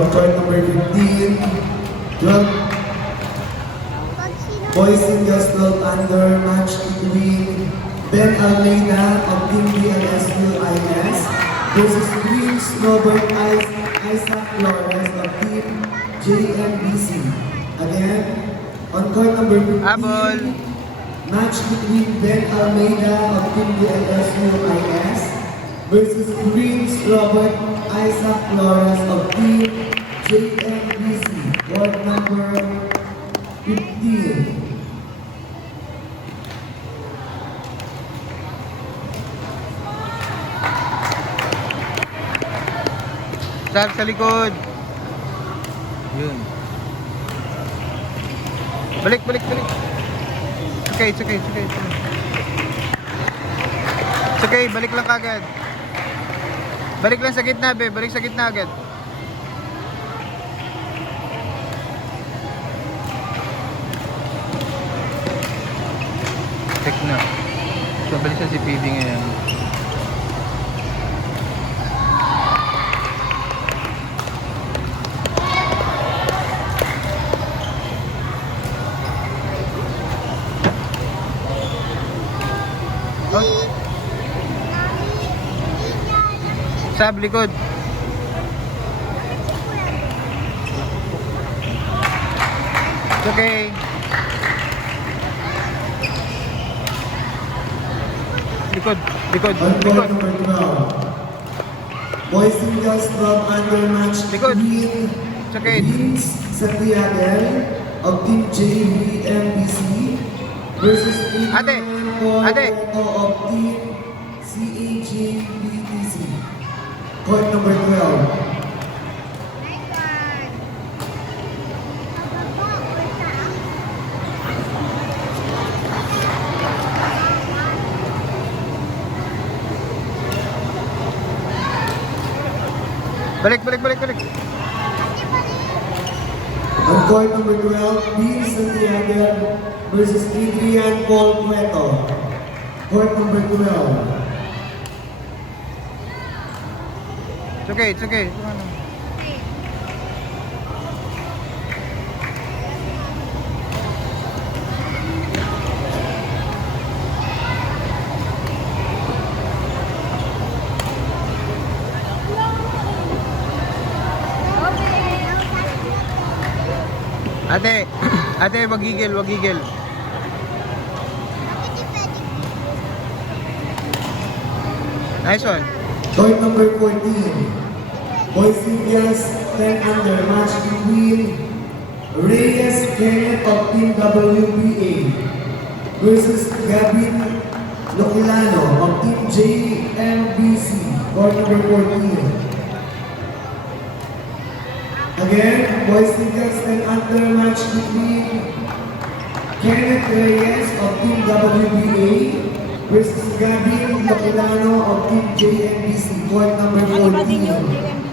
On court number 15, 12 boys singles 12 under match between Ben Almeida of Team DLSU-IS versus Prince Robert Isaac Flores of Team JMBC. Again, on court number 15, match between Ben Almeida of Team DLSU-IS versus Prince Robert Isaac Flores of Team JMBC. Court number 15. Sab sa likod. Yun. Balik. It's okay. It's okay, balik lang kagad. Balik lang sa gitna, be. Balik sa gitna agad. Check na. So, balik sa si PD ngayon. Sab, likod. It's okay. Likod. On court number 12, boys singles 12 under match Likod. between It's okay. Vince Santiago of Team JVMBC versus Ate. Porto of Team CAGBTC. Court number 12. Balik. On court number 12, Vince Santiago versus Adrian Paul Cueto. Court number 12. It's okay. Ate, wag gigil. Nice one. Court number 14. Boys singles 10 under match between Reyes Kenneth of Team WBA versus Gavin Loquilano of Team JMBC. Court number 14. Again, boys singles 10 under match between Kenneth Reyes of Team WBA versus Gavin Loquilano of Team JMBC. Court number 14.